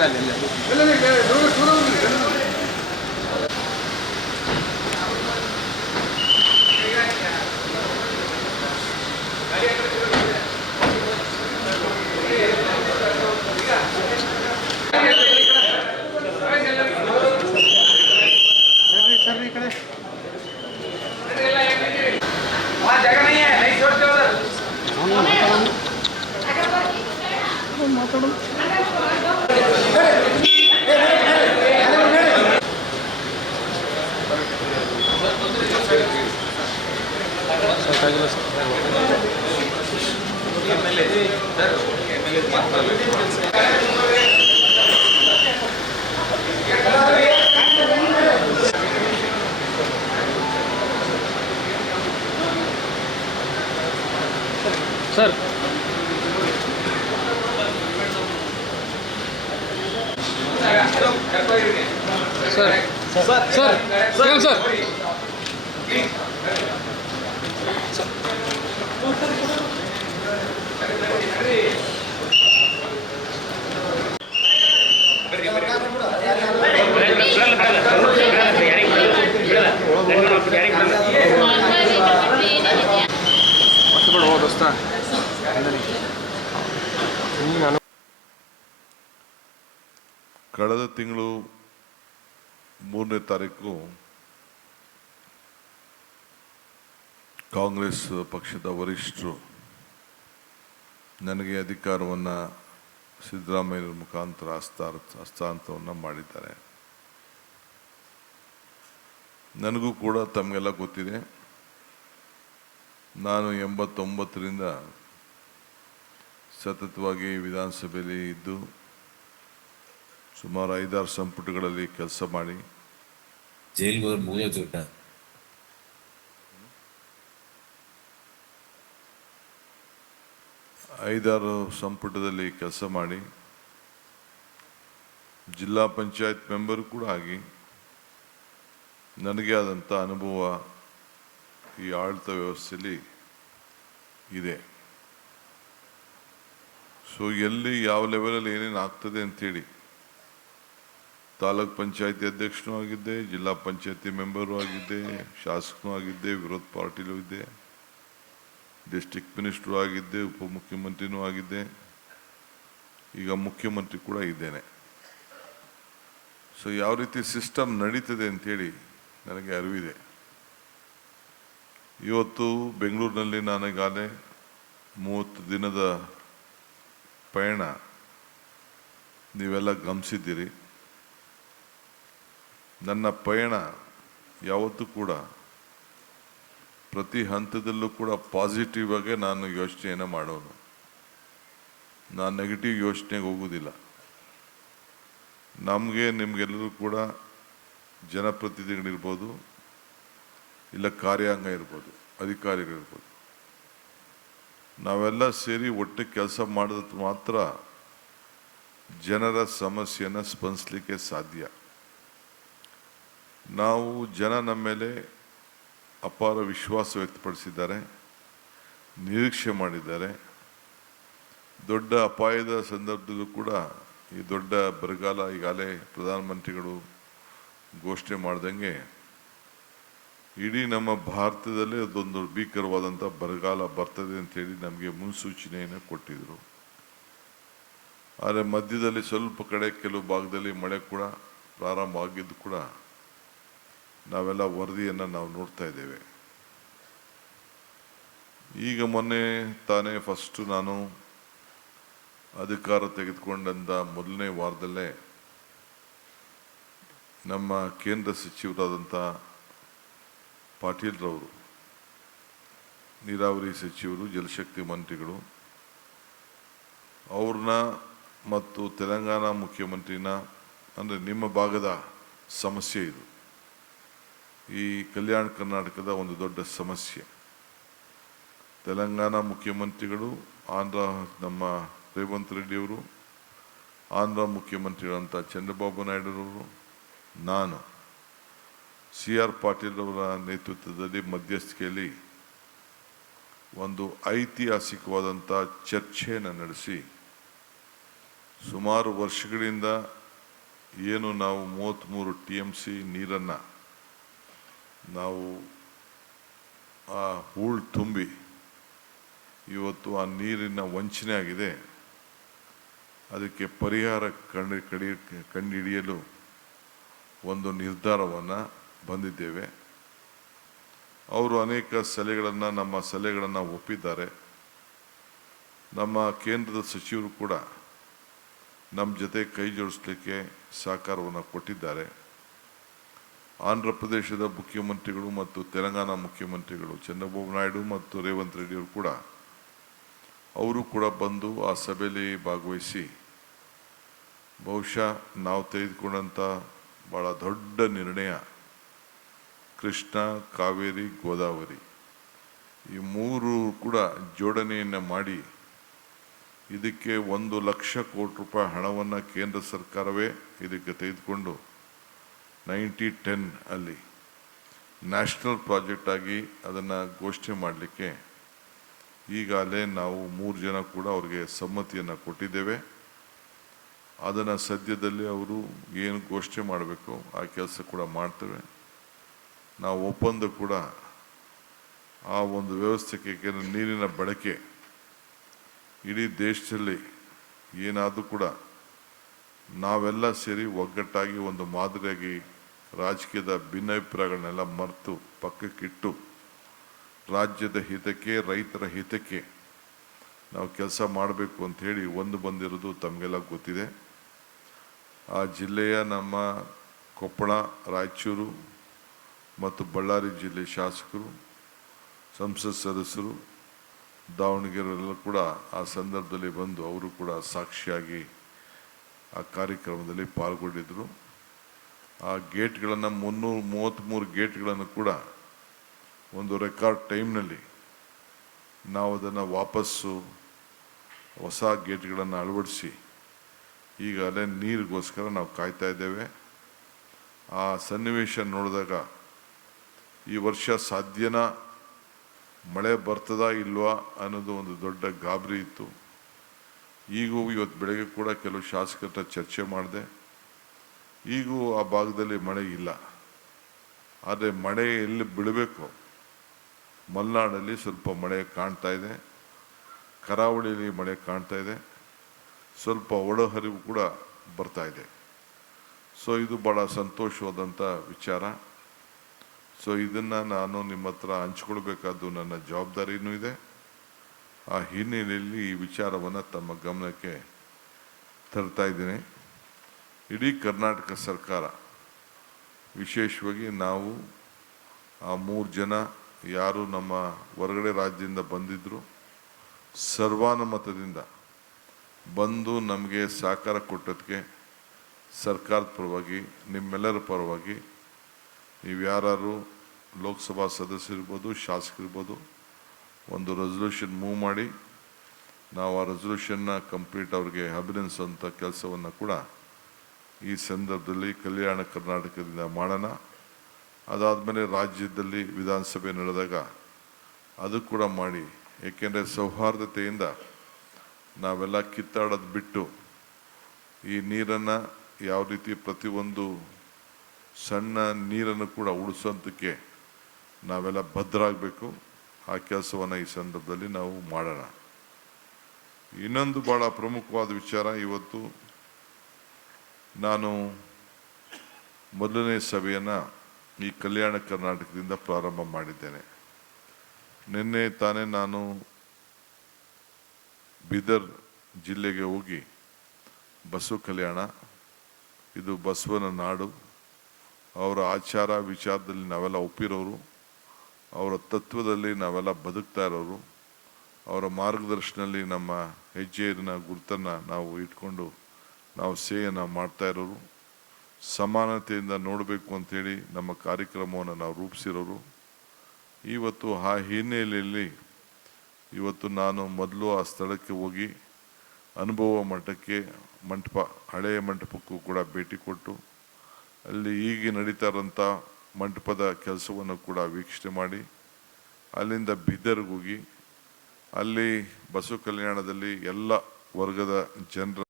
Sir sir sir sir ಕಳೆದ ತಿಂಗಳು 3ನೇ ತಾರೀಕು ಕಾಂಗ್ರೆಸ್ ಪಕ್ಷದ ವರಿಷ್ಠರು ನನಗೆ ಅಧಿಕಾರವನ್ನು ಸಿದ್ದರಾಮಯ್ಯರ ಮುಖಾಂತರ ಹಸ್ತಾಂತರವನ್ನು ಮಾಡಿದ್ದಾರೆ. ನನಗೂ ಕೂಡ ತಮಗೆಲ್ಲ ಗೊತ್ತಿದೆ, ನಾನು 89ರಿಂದ ಸತತವಾಗಿ ವಿಧಾನಸಭೆಯಲ್ಲಿ ಇದ್ದು ಸುಮಾರು 5-6 ಸಂಪುಟಗಳಲ್ಲಿ ಕೆಲಸ ಮಾಡಿ ಜೈಲಿಗೆ 5-6 ಸಂಪುಟದಲ್ಲಿ ಕೆಲಸ ಮಾಡಿ ಜಿಲ್ಲಾ ಪಂಚಾಯತ್ ಮೆಂಬರ್ ಕೂಡ ಆಗಿ ನನಗೆ ಆದಂಥ ಅನುಭವ ಈ ಆಡಳಿತ ವ್ಯವಸ್ಥೆಯಲ್ಲಿ ಇದೆ. ಸೊ ಎಲ್ಲಿ ಯಾವ ಲೆವೆಲಲ್ಲಿ ಏನೇನು ಆಗ್ತದೆ ಅಂಥೇಳಿ ತಾಲೂಕ್ ಪಂಚಾಯತಿ ಅಧ್ಯಕ್ಷನೂ ಆಗಿದ್ದೆ, ಜಿಲ್ಲಾ ಪಂಚಾಯತಿ ಮೆಂಬರು ಆಗಿದ್ದೆ, ಶಾಸಕನೂ ಆಗಿದ್ದೆ, ವಿರೋಧ ಪಾರ್ಟಿಲೂ ಇದ್ದೆ, ಡಿಸ್ಟ್ರಿಕ್ಟ್ ಮಿನಿಸ್ಟ್ರು ಆಗಿದ್ದೆ, ಉಪಮುಖ್ಯಮಂತ್ರಿನೂ ಆಗಿದ್ದೆ, ಈಗ ಮುಖ್ಯಮಂತ್ರಿ ಕೂಡ ಇದ್ದೇನೆ. ಸೊ ಯಾವ ರೀತಿ ಸಿಸ್ಟಮ್ ನಡೀತದೆ ಅಂಥೇಳಿ ನನಗೆ ಅರಿವಿದೆ. ಇವತ್ತು ಬೆಂಗಳೂರಿನಲ್ಲಿ ನಾನೀಗಾಗಲೇ 30 ದಿನದ ಪಯಣ ನೀವೆಲ್ಲ ಗಮನಿಸಿದ್ದೀರಿ. ನನ್ನ ಪಯಣ ಯಾವತ್ತೂ ಕೂಡ ಪ್ರತಿ ಹಂತದಲ್ಲೂ ಕೂಡ ಪಾಸಿಟಿವ್ ಆಗಿ ನಾನು ಯೋಚನೆಯನ್ನು ಮಾಡೋನು. ನಾನು ನೆಗೆಟಿವ್ ಯೋಚನೆಗೆ ಹೋಗೋದಿಲ್ಲ. ನಮಗೆ ನಿಮಗೆಲ್ಲರೂ ಕೂಡ ಜನಪ್ರತಿನಿಧಿಗಳಿರ್ಬೋದು, ಇಲ್ಲ ಕಾರ್ಯಾಂಗ ಇರ್ಬೋದು, ಅಧಿಕಾರಿಗಳಿರ್ಬೋದು, ನಾವೆಲ್ಲ ಸೇರಿ ಒಟ್ಟು ಕೆಲಸ ಮಾಡಿದ್ರೆ ಮಾತ್ರ ಜನರ ಸಮಸ್ಯೆಯನ್ನು ಸ್ಪಂದಿಸಲಿಕ್ಕೆ ಸಾಧ್ಯ. ನಾವು ಜನ ನಮ್ಮ ಮೇಲೆ ಅಪಾರ ವಿಶ್ವಾಸ ವ್ಯಕ್ತಪಡಿಸಿದ್ದಾರೆ, ನಿರೀಕ್ಷೆ ಮಾಡಿದ್ದಾರೆ. ದೊಡ್ಡ ಅಪಾಯದ ಸಂದರ್ಭದಲ್ಲೂ ಕೂಡ ಈ ದೊಡ್ಡ ಬರಗಾಲ ಈಗಾಗಲೇ ಪ್ರಧಾನಮಂತ್ರಿಗಳು ಘೋಷಣೆ ಮಾಡ್ದಂಗೆ ಇಡೀ ನಮ್ಮ ಭಾರತದಲ್ಲೇ ಅದೊಂದು ಭೀಕರವಾದಂಥ ಬರಗಾಲ ಬರ್ತದೆ ಅಂತೇಳಿ ನಮಗೆ ಮುನ್ಸೂಚನೆಯನ್ನು ಕೊಟ್ಟಿದ್ದರು. ಆದರೆ ಮಧ್ಯದಲ್ಲಿ ಸ್ವಲ್ಪ ಕಡೆ ಕೆಲವು ಭಾಗದಲ್ಲಿ ಮಳೆ ಕೂಡ ಪ್ರಾರಂಭ ಆಗಿದ್ದು ಕೂಡ ನಾವೆಲ್ಲ ವರದಿಯನ್ನು ನಾವು ನೋಡ್ತಾ ಇದ್ದೇವೆ. ಈಗ ಮೊನ್ನೆ ತಾನೇ ಫಸ್ಟು ನಾನು ಅಧಿಕಾರ ತೆಗೆದುಕೊಂಡಂಥ ಮೊದಲನೇ ವಾರದಲ್ಲೇ ನಮ್ಮ ಕೇಂದ್ರ ಸಚಿವರಾದಂಥ ಪಾಟೀಲ್ರವರು, ನೀರಾವರಿ ಸಚಿವರು, ಜಲಶಕ್ತಿ ಮಂತ್ರಿಗಳು, ಅವ್ರನ್ನ ಮತ್ತು ತೆಲಂಗಾಣ ಮುಖ್ಯಮಂತ್ರಿನ, ಅಂದರೆ ನಿಮ್ಮ ಭಾಗದ ಸಮಸ್ಯೆ ಇದು, ಈ ಕಲ್ಯಾಣ ಕರ್ನಾಟಕದ ಒಂದು ದೊಡ್ಡ ಸಮಸ್ಯೆ. ತೆಲಂಗಾಣ ಮುಖ್ಯಮಂತ್ರಿಗಳು, ಆಂಧ್ರ ನಮ್ಮ ರೇವಂತ್ ರೆಡ್ಡಿಯವರು, ಆಂಧ್ರ ಮುಖ್ಯಮಂತ್ರಿಗಳಂಥ ಚಂದ್ರಬಾಬು ನಾಯ್ಡುರವರು, ನಾನು CR ಪಾಟೀಲ್ ಅವರ ನೇತೃತ್ವದಲ್ಲಿ ಮಧ್ಯಸ್ಥಿಕೆಯಲ್ಲಿ ಒಂದು ಐತಿಹಾಸಿಕವಾದಂಥ ಚರ್ಚೆಯನ್ನು ನಡೆಸಿ ಸುಮಾರು ವರ್ಷಗಳಿಂದ ಏನು ನಾವು 33 TMC ನೀರನ್ನು ನಾವು ಆ ಹೂಳು ತುಂಬಿ ಇವತ್ತು ಆ ನೀರಿನ ವಂಚನೆ ಆಗಿದೆ. ಅದಕ್ಕೆ ಪರಿಹಾರ ಕಂಡುಹಿಡಿಯಲು ಒಂದು ನಿರ್ಧಾರವನ್ನು ಬಂದಿದ್ದೇವೆ. ಅವರು ಅನೇಕ ಸಲಹೆಗಳನ್ನು ನಮ್ಮ ಸಲಹೆಗಳನ್ನು ಒಪ್ಪಿದ್ದಾರೆ. ನಮ್ಮ ಕೇಂದ್ರದ ಸಚಿವರು ಕೂಡ ನಮ್ಮ ಜೊತೆ ಕೈ ಜೋಡಿಸಲಿಕ್ಕೆ ಸಹಕಾರವನ್ನು ಕೊಟ್ಟಿದ್ದಾರೆ. ಆಂಧ್ರ ಪ್ರದೇಶದ ಮುಖ್ಯಮಂತ್ರಿಗಳು ಮತ್ತು ತೆಲಂಗಾಣ ಮುಖ್ಯಮಂತ್ರಿಗಳು ಚಂದ್ರಬಾಬು ನಾಯ್ಡು ಮತ್ತು ರೇವಂತ್ ರೆಡ್ಡಿಯವರು ಕೂಡ ಅವರು ಕೂಡ ಬಂದು ಆ ಸಭೆಯಲ್ಲಿ ಭಾಗವಹಿಸಿ ಬಹುಶಃ ನಾವು ತೆಗೆದುಕೊಂಡಂಥ ಭಾಳ ದೊಡ್ಡ ನಿರ್ಣಯ ಕೃಷ್ಣ, ಕಾವೇರಿ, ಗೋದಾವರಿ ಈ ಮೂರು ಕೂಡ ಜೋಡಣೆಯನ್ನು ಮಾಡಿ ಇದಕ್ಕೆ 1,00,000 ಕೋಟಿ ರೂಪಾಯಿ ಹಣವನ್ನು ಕೇಂದ್ರ ಸರ್ಕಾರವೇ ಇದಕ್ಕೆ ತೆಗೆದುಕೊಂಡು 90-10 ಅಲ್ಲಿ ನ್ಯಾಷನಲ್ ಪ್ರಾಜೆಕ್ಟ್ ಆಗಿ ಅದನ್ನು ಘೋಷಣೆ ಮಾಡಲಿಕ್ಕೆ ಈಗಾಗಲೇ ನಾವು 3 ಜನ ಕೂಡ ಅವ್ರಿಗೆ ಸಮ್ಮತಿಯನ್ನು ಕೊಟ್ಟಿದ್ದೇವೆ. ಅದನ್ನು ಸದ್ಯದಲ್ಲಿ ಅವರು ಏನು ಘೋಷಣೆ ಮಾಡಬೇಕು ಆ ಕೆಲಸ ಕೂಡ ಮಾಡ್ತೇವೆ. ನಾವು ಒಪ್ಪಂದ ಕೂಡ ಆ ಒಂದು ವ್ಯವಸ್ಥೆಗೆ ನೀರಿನ ಬಳಕೆ ಇಡೀ ದೇಶದಲ್ಲಿ ಏನಾದರೂ ಕೂಡ ನಾವೆಲ್ಲ ಸೇರಿ ಒಗ್ಗಟ್ಟಾಗಿ ಒಂದು ಮಾದರಿಯಾಗಿ ರಾಜಕೀಯದ ಭಿನ್ನಾಭಿಪ್ರಾಯಗಳನ್ನೆಲ್ಲ ಮರೆತು ಪಕ್ಕಕ್ಕಿಟ್ಟು ರಾಜ್ಯದ ಹಿತಕ್ಕೆ, ರೈತರ ಹಿತಕ್ಕೆ ನಾವು ಕೆಲಸ ಮಾಡಬೇಕು ಅಂಥೇಳಿ ಒಂದು ಬಂದಿರೋದು ತಮಗೆಲ್ಲ ಗೊತ್ತಿದೆ. ಆ ಜಿಲ್ಲೆಯ ನಮ್ಮ ಕೊಪ್ಪಳ, ರಾಯಚೂರು ಮತ್ತು ಬಳ್ಳಾರಿ ಜಿಲ್ಲೆ ಶಾಸಕರು, ಸಂಸತ್ ಸದಸ್ಯರು, ದಾವಣಗೆರೆಯಲ್ಲ ಕೂಡ ಆ ಸಂದರ್ಭದಲ್ಲಿ ಬಂದು ಅವರು ಕೂಡ ಸಾಕ್ಷಿಯಾಗಿ ಆ ಕಾರ್ಯಕ್ರಮದಲ್ಲಿ ಪಾಲ್ಗೊಂಡಿದ್ದರು. ಆ ಗೇಟ್ಗಳನ್ನು 333 ಗೇಟ್ಗಳನ್ನು ಕೂಡ ಒಂದು ರೆಕಾರ್ಡ್ ಟೈಮ್ನಲ್ಲಿ ನಾವು ಅದನ್ನು ವಾಪಸ್ಸು ಹೊಸ ಗೇಟ್ಗಳನ್ನು ಅಳವಡಿಸಿ ಈಗಾಗಲೇ ನೀರಿಗೋಸ್ಕರ ನಾವು ಕಾಯ್ತಾ ಇದ್ದೇವೆ. ಆ ಸನ್ನಿವೇಶ ನೋಡಿದಾಗ ಈ ವರ್ಷ ಸಾಧ್ಯನಾ, ಮಳೆ ಬರ್ತದಾ ಇಲ್ವಾ ಅನ್ನೋದು ಒಂದು ದೊಡ್ಡ ಗಾಬರಿ ಇತ್ತು. ಈಗೂ ಇವತ್ತು ಬೆಳಗ್ಗೆ ಕೂಡ ಕೆಲವು ಶಾಸಕರ ಚರ್ಚೆ ಮಾಡಿದೆ. ಈಗೂ ಆ ಭಾಗದಲ್ಲಿ ಮಳೆ ಇಲ್ಲ. ಆದರೆ ಮಳೆ ಎಲ್ಲಿ ಬೀಳಬೇಕು, ಮಲೆನಾಡಲ್ಲಿ ಸ್ವಲ್ಪ ಮಳೆ ಕಾಣ್ತಾ ಇದೆ, ಕರಾವಳಿಯಲ್ಲಿ ಮಳೆ ಕಾಣ್ತಾ ಇದೆ, ಸ್ವಲ್ಪ ಒಳಹರಿವು ಕೂಡ ಬರ್ತಾ ಇದೆ. ಸೊ ಇದು ಭಾಳ ಸಂತೋಷವಾದಂಥ ವಿಚಾರ. ಸೊ ಇದನ್ನು ನಾನು ನಿಮ್ಮ ಹತ್ರ ಹಂಚ್ಕೊಳ್ಬೇಕಾದ್ದು ನನ್ನ ಜವಾಬ್ದಾರಿನೂ ಇದೆ. ಆ ಹಿನ್ನೆಲೆಯಲ್ಲಿ ಈ ವಿಚಾರವನ್ನು ತಮ್ಮ ಗಮನಕ್ಕೆ ತರ್ತಾ ಇದ್ದೀನಿ. ಇಡೀ ಕರ್ನಾಟಕ ಸರ್ಕಾರ, ವಿಶೇಷವಾಗಿ ನಾವು ಆ 3 ಜನ ಯಾರು ನಮ್ಮ ಹೊರಗಡೆ ರಾಜ್ಯದಿಂದ ಬಂದಿದ್ದರು, ಸರ್ವಾನುಮತದಿಂದ ಬಂದು ನಮಗೆ ಸಹಕಾರ ಕೊಟ್ಟದಕ್ಕೆ ಸರ್ಕಾರದ ಪರವಾಗಿ, ನಿಮ್ಮೆಲ್ಲರ ಪರವಾಗಿ, ನೀವು ಯಾರು ಲೋಕಸಭಾ ಸದಸ್ಯರಿರ್ಬೋದು, ಶಾಸಕರಿರ್ಬೋದು, ಒಂದು ರೆಸಲ್ಯೂಷನ್ ಮೂವ್ ಮಾಡಿ ನಾವು ಆ ರೆಸಲ್ಯೂಷನ್ನ ಕಂಪ್ಲೀಟ್ ಅವ್ರಿಗೆ ಅಭಿನಂದಿಸುವಂಥ ಕೆಲಸವನ್ನು ಕೂಡ ಈ ಸಂದರ್ಭದಲ್ಲಿ ಕಲ್ಯಾಣ ಕರ್ನಾಟಕದಿಂದ ಮಾಡೋಣ. ಅದಾದಮೇಲೆ ರಾಜ್ಯದಲ್ಲಿ ವಿಧಾನಸಭೆ ನಡೆದಾಗ ಅದು ಕೂಡ ಮಾಡಿ. ಏಕೆಂದರೆ ಸೌಹಾರ್ದತೆಯಿಂದ ನಾವೆಲ್ಲ ಕಿತ್ತಾಡೋದು ಬಿಟ್ಟು ಈ ನೀರನ್ನು ಯಾವ ರೀತಿ ಪ್ರತಿಯೊಂದು ಸಣ್ಣ ನೀರನ್ನು ಕೂಡ ಉಳಿಸೋಂಥಕ್ಕೆ ನಾವೆಲ್ಲ ಬದ್ಧರಾಗಬೇಕು. ಆ ಕೆಲಸವನ್ನು ಈ ಸಂದರ್ಭದಲ್ಲಿ ನಾವು ಮಾಡೋಣ. ಇನ್ನೊಂದು ಭಾಳ ಪ್ರಮುಖವಾದ ವಿಚಾರ, ಇವತ್ತು ನಾನು ಮೊದಲನೇ ಸಭೆಯನ್ನು ಈ ಕಲ್ಯಾಣ ಕರ್ನಾಟಕದಿಂದ ಪ್ರಾರಂಭ ಮಾಡಿದ್ದೇನೆ. ನಿನ್ನೆ ತಾನೇ ನಾನು ಬೀದರ್ ಜಿಲ್ಲೆಗೆ ಹೋಗಿ ಬಸವ ಕಲ್ಯಾಣ, ಇದು ಬಸವನ ನಾಡು, ಅವರ ಆಚಾರ ವಿಚಾರದಲ್ಲಿ ನಾವೆಲ್ಲ ಒಪ್ಪಿರೋರು, ಅವರ ತತ್ವದಲ್ಲಿ ನಾವೆಲ್ಲ ಬದುಕ್ತಾ ಇರೋರು, ಅವರ ಮಾರ್ಗದರ್ಶನದಲ್ಲಿ ನಮ್ಮ ಹೆಜ್ಜೆಯ ಗುರುತನ್ನು ನಾವು ಇಟ್ಕೊಂಡು ನಾವು ಸೇವೆಯನ್ನು ಮಾಡ್ತಾ ಇರೋರು, ಸಮಾನತೆಯಿಂದ ನೋಡಬೇಕು ಅಂಥೇಳಿ ನಮ್ಮ ಕಾರ್ಯಕ್ರಮವನ್ನು ನಾವು ರೂಪಿಸಿರೋರು. ಇವತ್ತು ಆ ಹಿನ್ನೆಲೆಯಲ್ಲಿ ಇವತ್ತು ನಾನು ಮೊದಲು ಆ ಸ್ಥಳಕ್ಕೆ ಹೋಗಿ ಅನುಭವ ಮಠಕ್ಕೆ, ಹಳೆಯ ಮಂಟಪಕ್ಕೂ ಕೂಡ ಭೇಟಿ ಕೊಟ್ಟು ಅಲ್ಲಿ ಈಗ ನಡೀತಾ ಇರೋಂಥ ಮಂಟಪದ ಕೆಲಸವನ್ನು ಕೂಡ ವೀಕ್ಷಣೆ ಮಾಡಿ, ಅಲ್ಲಿಂದ ಬೀದರ್ಗೆ ಹೋಗಿ ಅಲ್ಲಿ ಬಸವ ಕಲ್ಯಾಣದಲ್ಲಿ ಎಲ್ಲ ವರ್ಗದ ಜನರ